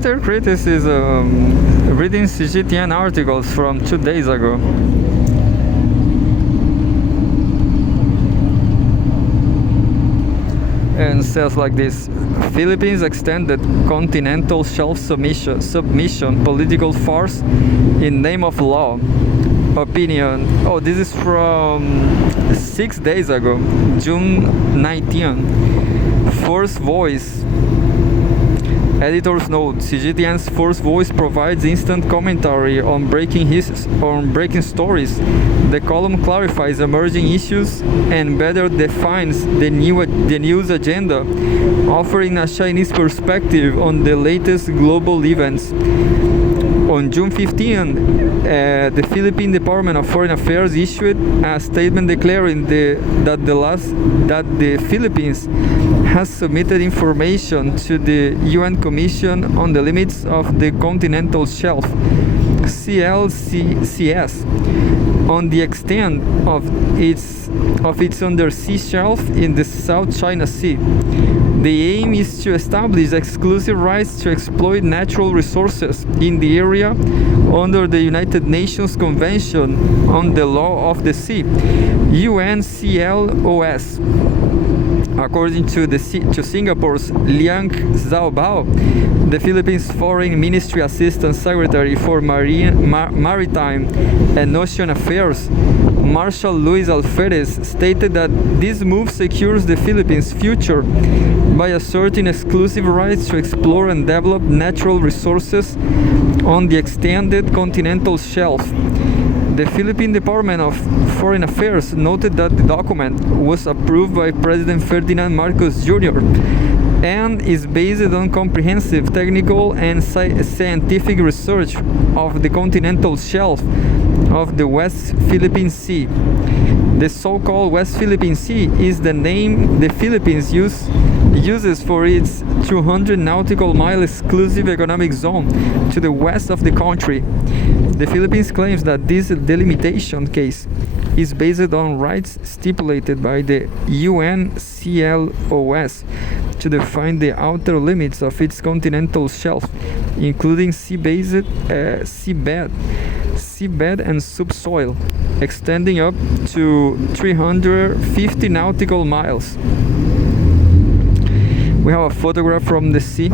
later criticism reading CGTN articles from 2 days ago. And says like this: Philippines extended continental shelf submission political farce in name of law. Opinion. Oh, this is from 6 days ago, June 19. First Voice. Editor's note: CGTN's First Voice provides instant commentary on breaking stories. The column clarifies emerging issues and better defines the news agenda, offering a Chinese perspective on the latest global events. On June 15, the Philippine Department of Foreign Affairs issued a statement declaring that the Philippines has submitted information to the UN Commission on the Limits of the Continental Shelf (CLCS) on the extent of its undersea shelf in the South China Sea. The aim is to establish exclusive rights to exploit natural resources in the area under the United Nations Convention on the Law of the Sea, UNCLOS. According to Singapore's Liang Xiaobao, the Philippines Foreign Ministry Assistant Secretary for Maritime and Ocean Affairs, Marshal Luis Alferez, stated that this move secures the Philippines' future by asserting exclusive rights to explore and develop natural resources on the extended continental shelf. The Philippine Department of Foreign Affairs noted that the document was approved by President Ferdinand Marcos Jr. and is based on comprehensive technical and scientific research of the continental shelf of the West Philippine Sea. The so-called West Philippine Sea is the name the Philippines uses for its 200 nautical mile exclusive economic zone to the west of the country. The Philippines claims that this delimitation case is based on rights stipulated by the UNCLOS to define the outer limits of its continental shelf, including seabed and subsoil, extending up to 350 nautical miles. We have a photograph from the sea,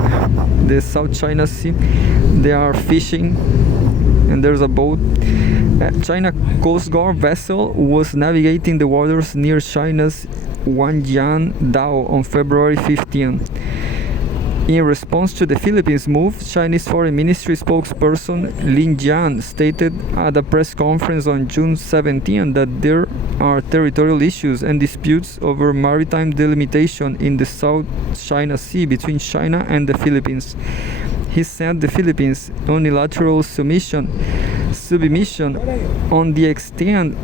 the South China Sea. They are fishing and there's a boat. China Coast Guard vessel was navigating the waters near China's Wanjian Dao on February 15. In response to the Philippines move, Chinese Foreign Ministry spokesperson Lin Jian stated at a press conference on June 17 that there are territorial issues and disputes over maritime delimitation in the South China Sea between China and the Philippines. He said the Philippines' unilateral submission on the extent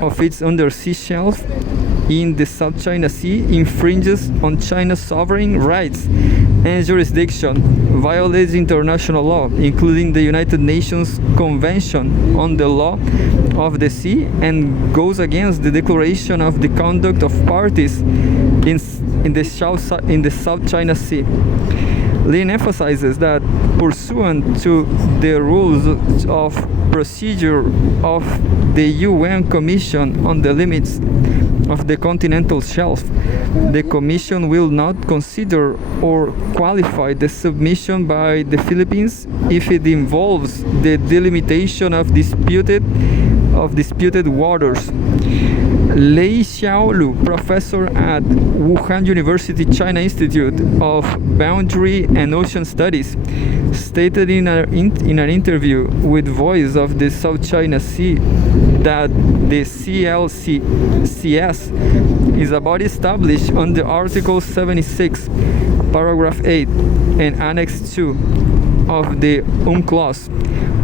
of its undersea shelf in the South China Sea infringes on China's sovereign rights and jurisdiction, violates international law, including the United Nations Convention on the Law of the Sea, and goes against the declaration of the conduct of parties in the South China Sea. Lin emphasizes that pursuant to the rules of procedure of the UN Commission on the Limits of the Continental Shelf, the Commission will not consider or qualify the submission by the Philippines if it involves the delimitation of disputed waters. Lei Xiaolu, professor at Wuhan University China Institute of Boundary and Ocean Studies, stated in an interview with Voice of the South China Sea that the CLCS is a body established under Article 76, Paragraph 8 and Annex 2 of the UNCLOS,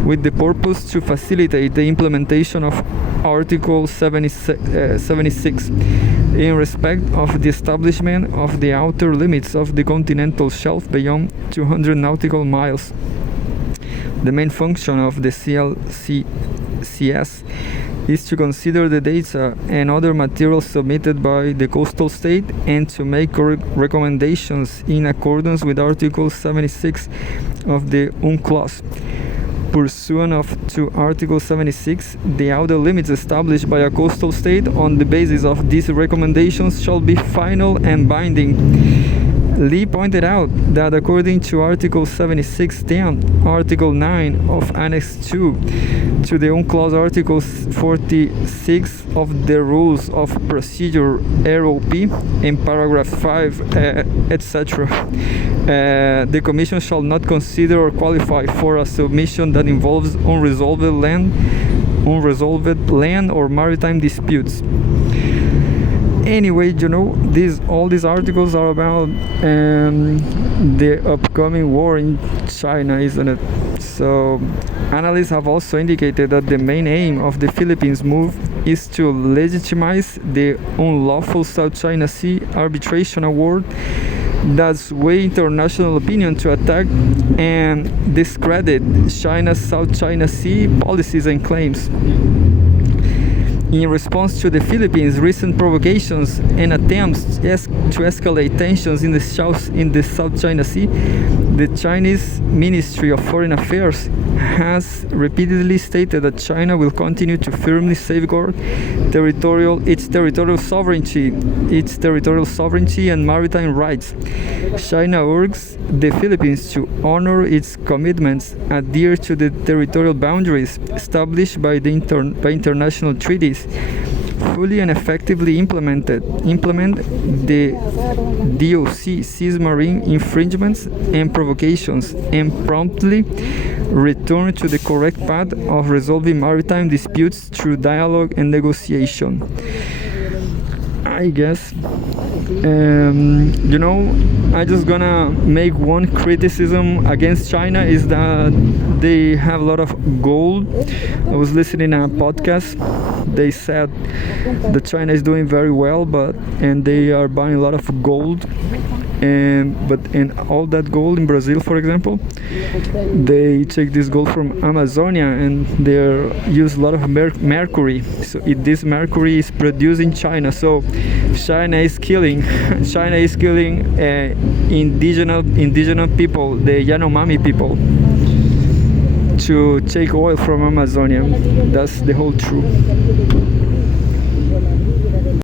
with the purpose to facilitate the implementation of Article 76 in respect of the establishment of the outer limits of the continental shelf beyond 200 nautical miles. The main function of the CLCS is to consider the data and other materials submitted by the coastal state and to make recommendations in accordance with Article 76 of the UNCLOS. Pursuant to Article 76, the outer limits established by a coastal state on the basis of these recommendations shall be final and binding. Lee pointed out that according to Article 76.10, Article 9 of Annex 2 to the UNCLOS Article 46 of the Rules of Procedure ROP in paragraph 5, etc., the Commission shall not consider or qualify for a submission that involves unresolved land or maritime disputes. Anyway, all these articles are about the upcoming war in China, isn't it? So analysts have also indicated that the main aim of the Philippines move is to legitimize the unlawful South China Sea arbitration award that sway international opinion to attack and discredit China's South China Sea policies and claims. In response to the Philippines' recent provocations and attempts to escalate tensions in the South China Sea, the Chinese Ministry of Foreign Affairs has repeatedly stated that China will continue to firmly safeguard its territorial sovereignty and maritime rights. China urges the Philippines to honor its commitments, adhere to the territorial boundaries established by international treaties, fully and effectively implement the DOC seas marine infringements and provocations, and promptly return to the correct path of resolving maritime disputes through dialogue and negotiation. I guess I just gonna make one criticism against China is that they have a lot of gold. I was listening to a podcast. They said that China is doing very well, and they are buying a lot of gold. But all that gold in Brazil, for example, they take this gold from Amazonia and they use a lot of mercury. So this mercury is produced in China. So China is killing indigenous people, the Yanomami people, to take oil from Amazonia. That's the whole truth.